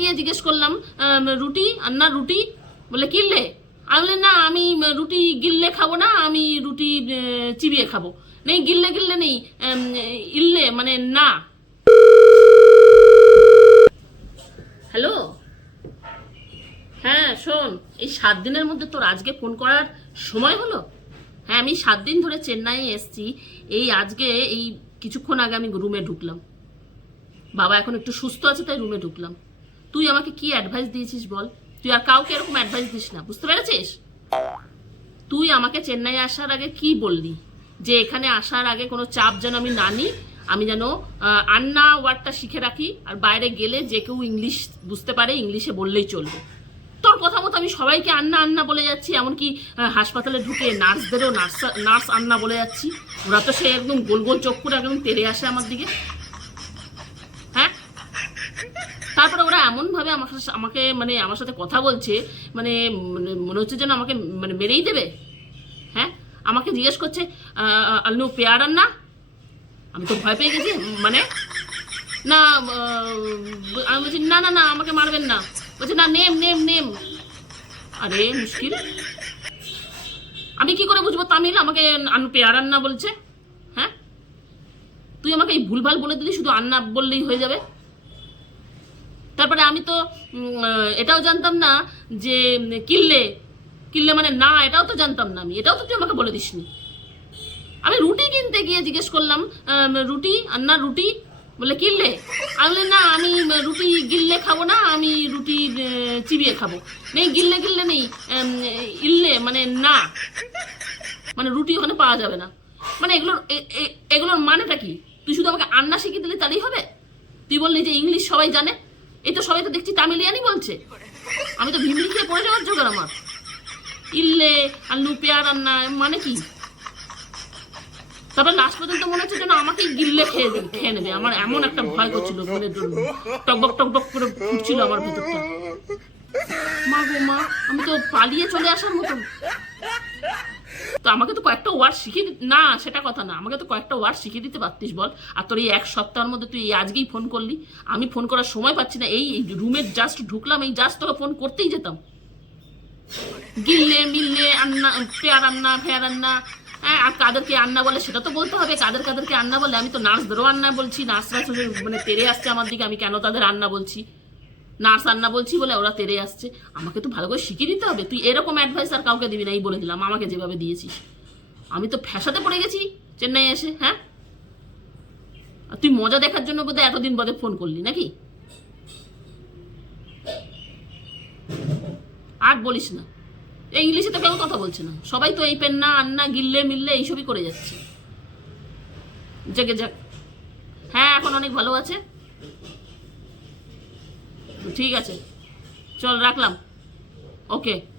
গিয়ে জিজ্ঞেস করলাম রুটি আন্না রুটি? বলে, কিনলে? আমি না, আমি রুটি গিললে খাব না, আমি রুটি চিবিয়ে খাব। নেই, গিললে গিললে নেই ইল্লে মানে না। হ্যালো? হ্যাঁ শোন, এই সাত দিনের মধ্যে তোর আজকে ফোন করার সময় হলো? হ্যাঁ আমি সাত দিন ধরে চেন্নাইয়ে এসছি। এই আজকে, এই কিছুক্ষণ আগে আমি রুমে ঢুকলাম। বাবা এখন একটু সুস্থ আছে, তাই রুমে ঢুকলাম। তুই আমাকে কি অ্যাডভাইস দিয়েছিস বল? তুই আর কাউকে এরকম অ্যাডভাইস দিস না, বুঝতে পেরেছিস? তুই আমাকে চেন্নাই আসার আগে কি বললি? যে এখানে আসার আগে কোনো চাপ যেন আমি না নিই, আমি যেন আন্না ওয়ার্ডটা শিখে রাখি, আর বাইরে গেলে যে কেউ ইংলিশ বুঝতে পারে, ইংলিশে বললেই চলবে। তোর কথা মতো আমি সবাইকে আন্না আন্না বলে যাচ্ছি, এমনকি হাসপাতালে ঢুকে নার্সদেরও নার্স নার্স আন্না বলে যাচ্ছি। ওরা তো সে একদম গোল গোল চোখ করে একদম তেড়ে আসে আমার দিকে হ্যাঁ তারপরে ওরা এমন ভাবে আমার সাথে আমাকে মানে আমার সাথে কথা বলছে মানে মানে মনে হচ্ছে যেন আমাকে মানে মেরেই দেবে। হ্যাঁ? আমাকে জিজ্ঞেস করছে আলনু, পেয়ার না? আমি তো ভয় পেয়ে গেছি মানে না আমি বলছি, না না না, আমাকে মারবেন না। বলছে, না, নেম নেম নেম। আরে, মুশকিল। আমি কি করে বুঝব তামিল? আমাকে আনু পেয়ার আন্না বলছে। হ্যাঁ? তুই আমাকে এই ভুলভাল বলে দিলি, শুধু আন্না বললেই হয়ে যাবে। তারপরে আমি তো এটাও জানতাম না যে, কিল্লে কিল্লে মানে না, এটাও তো জানতাম না আমি। এটাও তো তুই আমাকে বলে দিসনি। আমি রুটি কিনতে গিয়ে জিজ্ঞেস করলাম রুটি আন্না রুটি? বলে কিনলে আমি না, আমি রুটি গিললে খাব না, আমি রুটি চিবিয়ে খাব। নেই, গিললে গিললে নেই ইললে মানে না। মানে রুটি ওখানে পাওয়া যাবে না। মানে এগুলোর এগুলোর মানেটা কি? তুই শুধু আমাকে আন্না শিখিয়ে দিলে তাহলেই হবে? তুই বললি যে ইংলিশ সবাই জানে। এই তো সবাই তো দেখছি তামিলিয়ানই বলছে। আমি তো ভিমলি খেয়ে পড়ে যাওয়ার জোগাড় আমার। ইল্লে আল্লু পেয়ার আন্না মানে কি? তারপর লাস্ট পর্যন্ত মনে হচ্ছে যেন আমাকে গিল্লে খেয়ে দেবে খেয়ে নেবে। আমার এমন একটা ভয় করছিল মানে টকবক টকবক করে ফুটছিল আমার ভেতরটা। মা গো মা, আমি তো পালিয়ে চলে আসার মতন। তো আমাকে তো কয়েকটা ওয়ার্ড শিখিয়ে না, সেটা কথা না, আমাকে তো কয়েকটা ওয়ার্ড শিখিয়ে দিতে পারতিস বল। আর তোর এই এক সপ্তাহের মধ্যে তুই আজকেই ফোন করলি। আমি ফোন করার সময় পাচ্ছি না, এই রুমে জাস্ট ঢুকলাম, এই জাস্ট তোকে ফোন করতেই যেতাম। গিল্লে, মিললে, আন্না, পেয়ার আন্না ফেয়ার আন্না হ্যাঁ আর কাদেরকে আন্না বলে সেটা তো বলতে হবে, কাদের কাদেরকে আন্না বলে? আমি তো নার্সদেরও আন্না বলছি, নার্সরা মানে তেরে আসছে আমার দিকে, আমি কেন তাদের আন্না বলছি? নার্স আন্না বলছি বলে ওরা তেরে আসছে। আমাকে তো ভালো করে শিখিয়ে দিতে হবে। তুই এরকম অ্যাডভাইস আর কাউকে দিবি না, এই বলে দিলাম, আমাকে যেভাবে দিয়েছিস। আমি তো ফ্যাসাতে পড়ে গেছি চেন্নাই এসে হ্যাঁ? আর তুই মজা দেখার জন্য বোধহয় এতদিন বাদে ফোন করলি, নাকি? আর বলিস না। এই ইংলিশে তো কেউ কথা বলছে না। সবাই তো এই পেন্না আন্না গিললে, মিললে এইসবই করে যাচ্ছে। জেগে যাক। হ্যাঁ এখন অনেক ভালো আছে। ঠিক আছে। চল রাখলাম। ওকে।